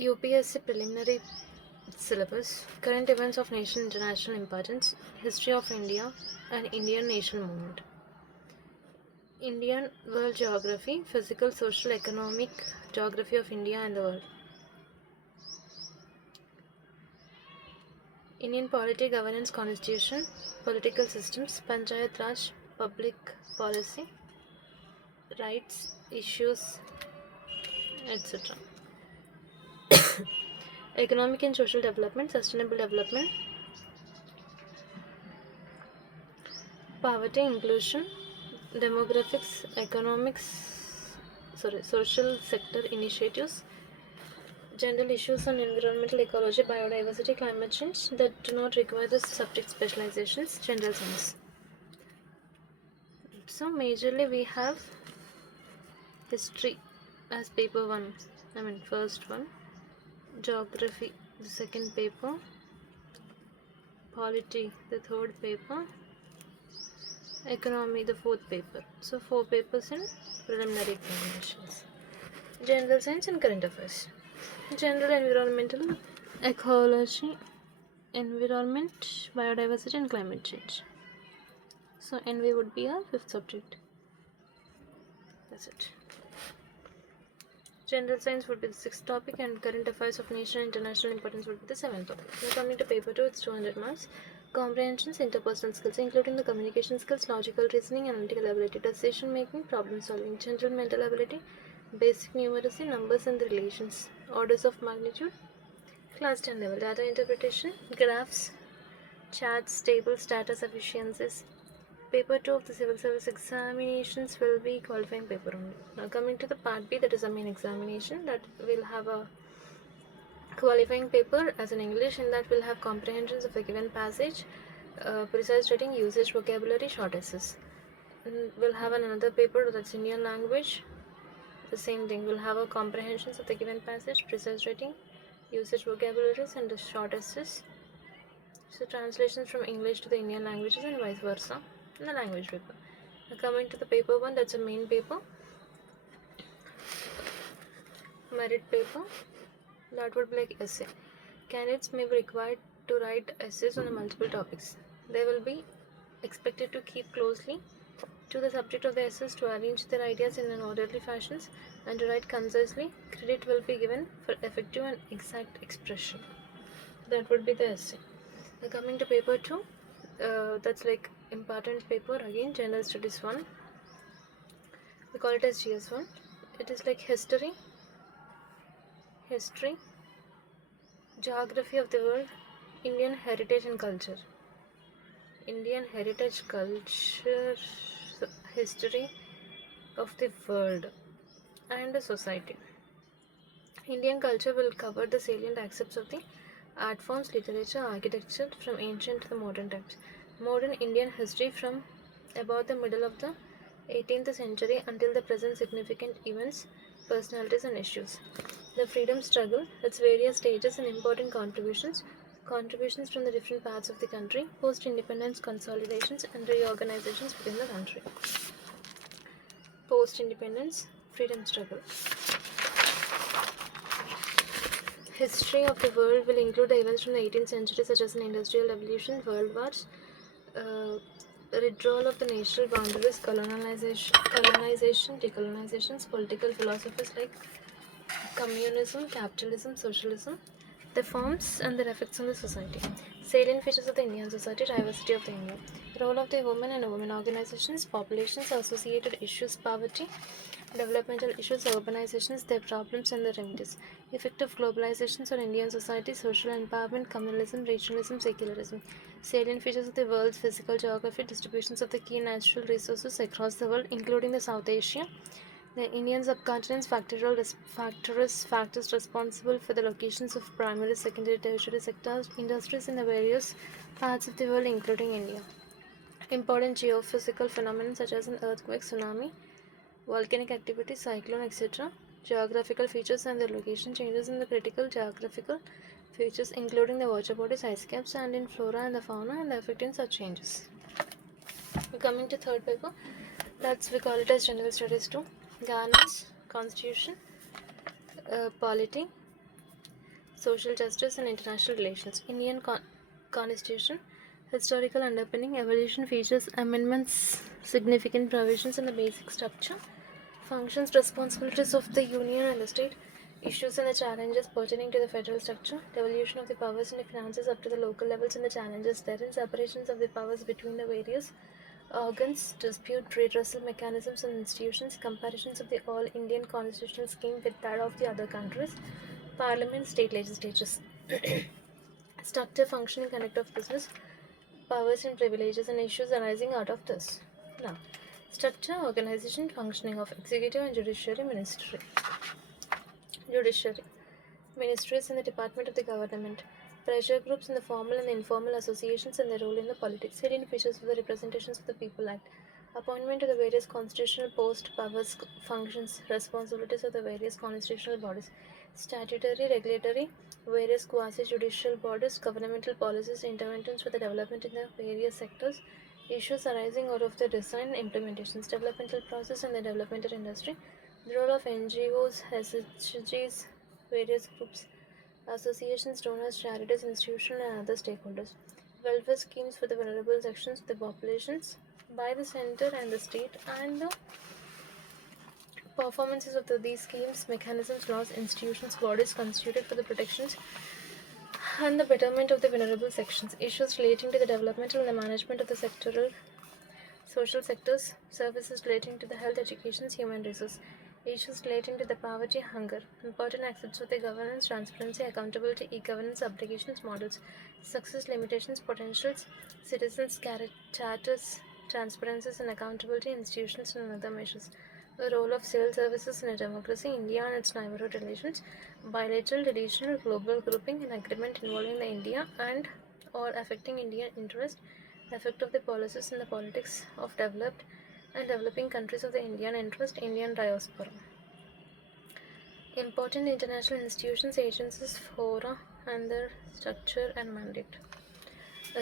UPSC preliminary syllabus, current events of national and international importance, history of India and Indian national movement, Indian world geography, physical, social, economic geography of India and the world, Indian polity, governance, constitution, political systems, Panchayat Raj, public policy, rights, issues, etc. Economic and social development, sustainable development, poverty, inclusion, demographics, social sector initiatives, general issues on environmental ecology, biodiversity, climate change that do not require the subject specializations, general science. So majorly we have history as paper 1, first one, geography the second paper, polity the third paper, economy the fourth paper. So 4 papers in preliminary examinations. General science and current affairs. General environmental, ecology, environment, biodiversity and climate change. So NV would be our 5th subject. That's it. General science would be the 6th topic and current affairs of national and international importance would be the 7th topic. Now coming to paper 2, it's 200 marks. Comprehensions, interpersonal skills including the communication skills, logical reasoning, analytical ability, decision making, problem solving, general mental ability, basic numeracy, numbers and relations, orders of magnitude, class 10 level, data interpretation, graphs, charts, tables, data sufficiencies. Paper 2 of the civil service examinations will be qualifying paper only. Now coming to the part B, that is a main examination, that will have a qualifying paper as in English, and that will have comprehensions of the given passage, precise writing, usage, vocabulary, short essays. And we'll have another paper that's Indian language. The same thing, we'll have a comprehensions of the given passage, precise writing, usage, vocabularies, and the short essays. So translations from English to the Indian languages and vice versa in the language paper. Now coming to the paper 1, that's a main paper, merit paper. That would be like essay. Candidates may be required to write essays on the multiple topics. They will be expected to keep closely to the subject of the essays, to arrange their ideas in an orderly fashion and to write concisely. Credit will be given for effective and exact expression. That would be the essay. Now coming to paper 2, that's like important paper again, general studies 1. We call it as GS1. It is like history, geography of the world, Indian heritage and culture. Indian heritage, culture, history of the world and the society. Indian culture will cover the salient aspects of the art forms, literature, architecture from ancient to the modern times. Modern Indian history from about the middle of the 18th century until the present, significant events, personalities and issues. The freedom struggle, its various stages and important contributions from the different parts of the country, post-independence consolidations and reorganizations within the country. Post-independence, freedom struggle. History of the world will include the events from the 18th century such as an industrial revolution, world wars, withdrawal of the national boundaries, colonization, decolonizations, political philosophies like communism, capitalism, socialism, the forms and their effects on the society. Salient features of the Indian society, diversity of the India, role of the women and women organizations, populations, associated issues, poverty, developmental issues, urbanizations, their problems and their remedies, effect of globalizations on Indian society, social empowerment, communalism, regionalism, secularism. Salient features of the world's physical geography, distributions of the key natural resources across the world, including the South Asia, the Indian subcontinent's factors responsible for the locations of primary, secondary, tertiary sectors, industries in the various parts of the world, including India. Important geophysical phenomena such as an earthquake, tsunami, volcanic activity, cyclone, etc. Geographical features and their location changes in the critical geographical features, including the water bodies, ice caps, and in flora and the fauna, and the effect in such changes. Coming to third paper, we call it as general studies 2. Governance, constitution, polity, social justice and international relations. Indian Constitution, historical underpinning, evolution, features, amendments, significant provisions in the basic structure, functions, responsibilities of the union and the state, issues and the challenges pertaining to the federal structure, devolution of the powers in the finances up to the local levels and the challenges therein, separations of the powers between the various organs, dispute redressal mechanisms and institutions, comparisons of the all Indian constitutional scheme with that of the other countries, parliament, state legislatures, structure, functioning, conduct of business, powers and privileges and issues arising out of this. Now, structure, organization, functioning of executive and judiciary, ministries and the department of the government, pressure groups and the formal and informal associations and their role in the politics, hidden features of the Representations of the People Act, appointment to the various constitutional post, powers, functions, responsibilities of the various constitutional bodies, statutory, regulatory, various quasi-judicial bodies, governmental policies, interventions for the development in the various sectors, issues arising out of the design, implementations, developmental process and the developmental industry, the role of NGOs, SHGs, various groups, associations, donors, charities, institutions, and other stakeholders. Welfare schemes for the vulnerable sections of the populations by the center and the state, and the performances of these schemes, mechanisms, laws, institutions, bodies constituted for the protections and the betterment of the vulnerable sections. Issues relating to the development and the management of the sectoral social sectors, services relating to the health, education, human resource, issues relating to the poverty, hunger, important aspects of the governance, transparency, accountability, e-governance, obligations, models, success, limitations, potentials, citizens, charters, transparencies and accountability, institutions and other measures. The role of civil services in a democracy, India and its neighborhood relations, bilateral, regional, global grouping, and agreement involving the India and or affecting Indian interest, effect of the policies and the politics of developed and developing countries of the Indian interest, Indian diaspora. Important international institutions, agencies, fora, and their structure and mandate.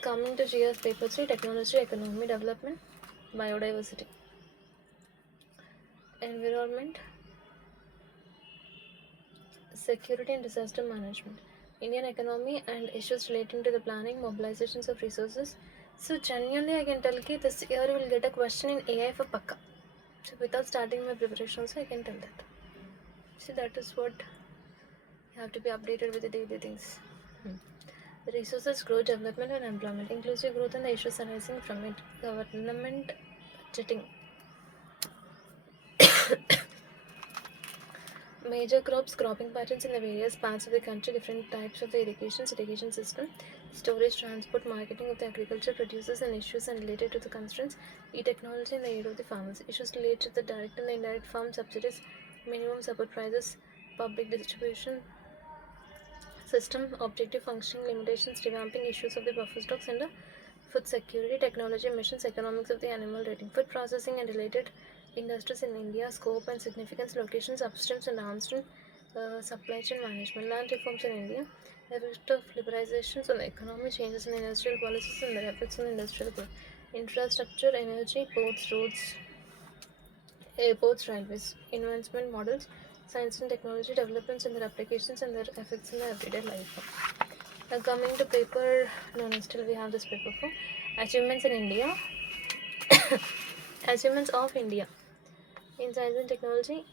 Coming to GS paper 3, technology, economy, development, biodiversity, environment, security and disaster management, Indian economy and issues relating to the planning, mobilizations of resources. So genuinely I can tell you this year you will get a question in AI for Pakka. So without starting my preparation also I can tell that. See, that is what you have to be updated with the daily things. Resources, growth, development and employment, inclusive growth and the issues arising from it, government budgeting. Major crops, cropping patterns in the various parts of the country, different types of the irrigation system, storage, transport, marketing of the agriculture producers and issues and related to the constraints, e-technology in the aid of the farmers, issues related to the direct and the indirect farm subsidies, minimum support prices, public distribution system, objective functioning, limitations, revamping issues of the buffer stocks and the food security, technology, missions, economics of the animal rating, food processing and related industries in India, scope and significance, locations, upstream and downstream, supply chain management, land reforms in India, effect of liberalizations on the economy, changes in the industrial policies and their effects on industrial growth, infrastructure, energy, ports, roads, airports, railways, investment models, science and technology developments and their applications and their effects in the everyday life. Coming to paper, no, still we have this paper for achievements in India. Achievements of India in science and technology,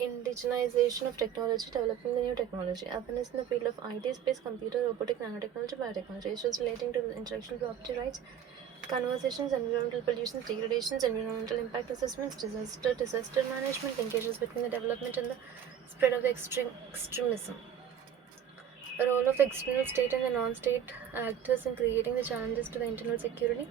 indigenization of technology, developing the new technology, awareness in the field of IT, space, computer, robotic, nanotechnology, biotechnology, issues relating to the intellectual property rights, conversations, environmental pollution, degradations, environmental impact assessments, disaster management, linkages between the development and the spread of the extremism. The role of the external state and the non-state actors in creating the challenges to the internal security,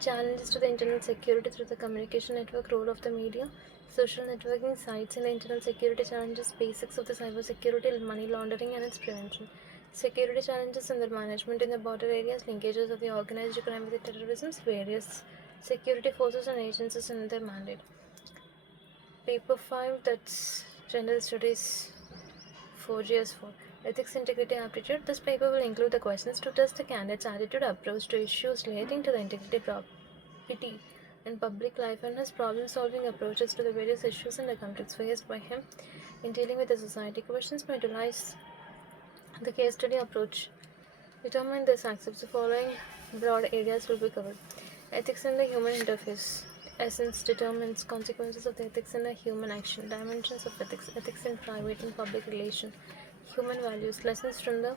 challenges to the internal security through the communication network, role of the media, social networking sites in the internal security challenges, basics of the cyber security, money laundering and its prevention, security challenges and their management in the border areas, linkages of the organized crime with the terrorism, various security forces and agencies and their mandate. Paper 5, that's General Studies 4GS4. Ethics, integrity, aptitude. This paper will include the questions to test the candidate's attitude, approach to issues relating to the integrity, property, and public life, and his problem-solving approaches to the various issues and the conflicts faced by him in dealing with the society. Questions may utilize The case study approach. Determine this accepts the following broad areas will be covered. Ethics in the human interface. Essence determines consequences of the ethics in a human action. Dimensions of ethics. Ethics in private and public relation. Human values. Lessons from the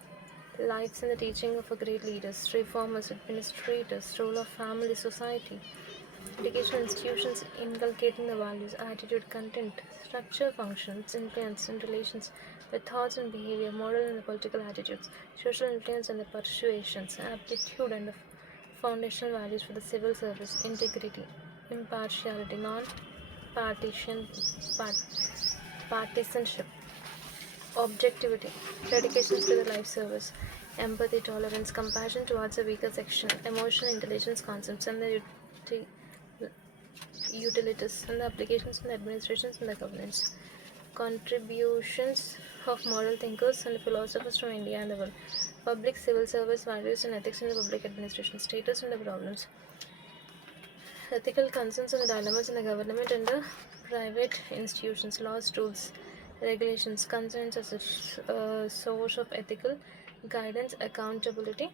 lives and the teaching of a great leaders, reformers, administrators, role of family, society. Educational institutions inculcating the values, attitude, content, structure, functions, influence and relations with thoughts and behavior, moral and political attitudes, social influence and the persuasions, aptitude and the foundational values for the civil service, integrity, impartiality, non-partisan, partisanship, objectivity, dedication to the life service, empathy, tolerance, compassion towards a weaker section, emotional intelligence concepts, and the utilities and the applications and the administrations and the governance. Contributions of moral thinkers and philosophers from India and the world. Public civil service values and ethics in the public administration. Status and the problems. Ethical concerns and the dilemmas in the government and the private institutions. Laws, rules, regulations, concerns as a source of ethical guidance, accountability.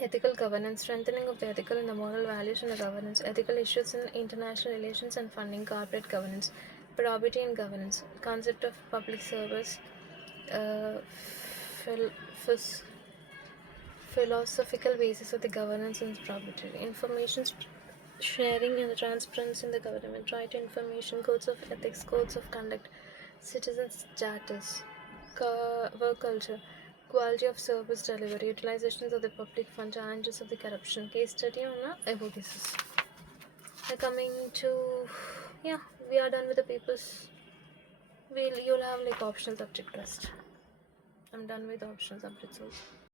Ethical governance, strengthening of the ethical and the moral values in the governance, ethical issues in international relations and funding, corporate governance, probity in governance, concept of public service, uh, phil- phys- philosophical basis of the governance and probity, information sharing and the transparency in the government, right to information, codes of ethics, codes of conduct, citizens' status, work culture, quality of service delivery, utilizations of the public fund, challenges of the corruption, case study on the above cases. Now coming to, yeah, we are done with the papers. You'll have like optional subject test. I'm done with optional subjects also.